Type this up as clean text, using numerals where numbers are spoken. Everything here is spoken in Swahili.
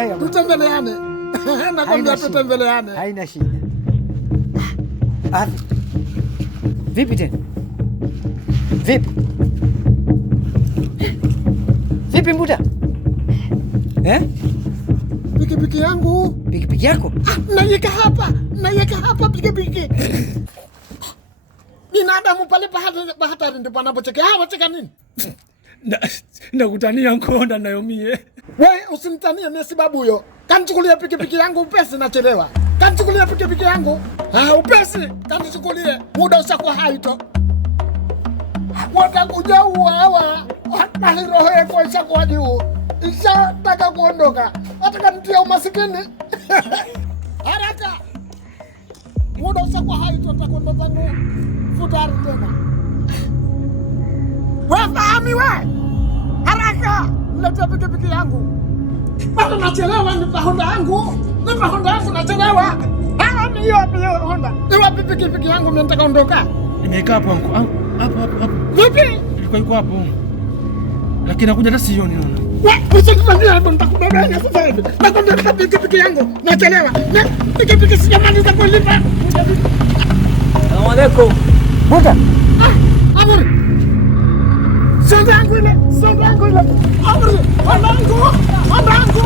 Haya, tutembeleane. Nakwambia tutembeleane. Haina shida. Vipi tena? Vipi Mbuta? Pikipiki yangu. Pikipiki yako? Naiweka hapa pikipiki. Binadamu pale pahatari ndipo panapocheka. Wacheka nini? Nakutania Nkonda nayomie. Wewe usinitanie mimi sababu huyo. Kanichukulia pikipiki yangu upesi nachelewa. Kanichukulia pikipiki yangu. Upesi. Kanichukulie. Muda ushakuwa haito. Watakuja hawa. Hata roho yako ishakuwa juu. Ishataka kuondoka. Wataka nitia umasikini. Haraka. Muda ushakuwa haito takwenda zangu. Futari tena. Wafahami we. Haraka. Mleta pikipiki yangu. Bado nachelewa, nipa Honda yangu nachelewa. Ni hiyo Honda. Ni wapi pikipiki yangu mimi nataka ondoka? Nimekaa hapo hapo. Vipi? Ilikuwa iko hapo. Lakini nakuja hata sioni naona. Usifanyie hapo nitakubebea sasa hivi. Nakwambia nipa pikipiki yangu nachelewa. Pikipiki sijamaliza kulipa. Salamu alaykum. Mbuta. Amri. Songa yangu ile. Amri. Honda yangu.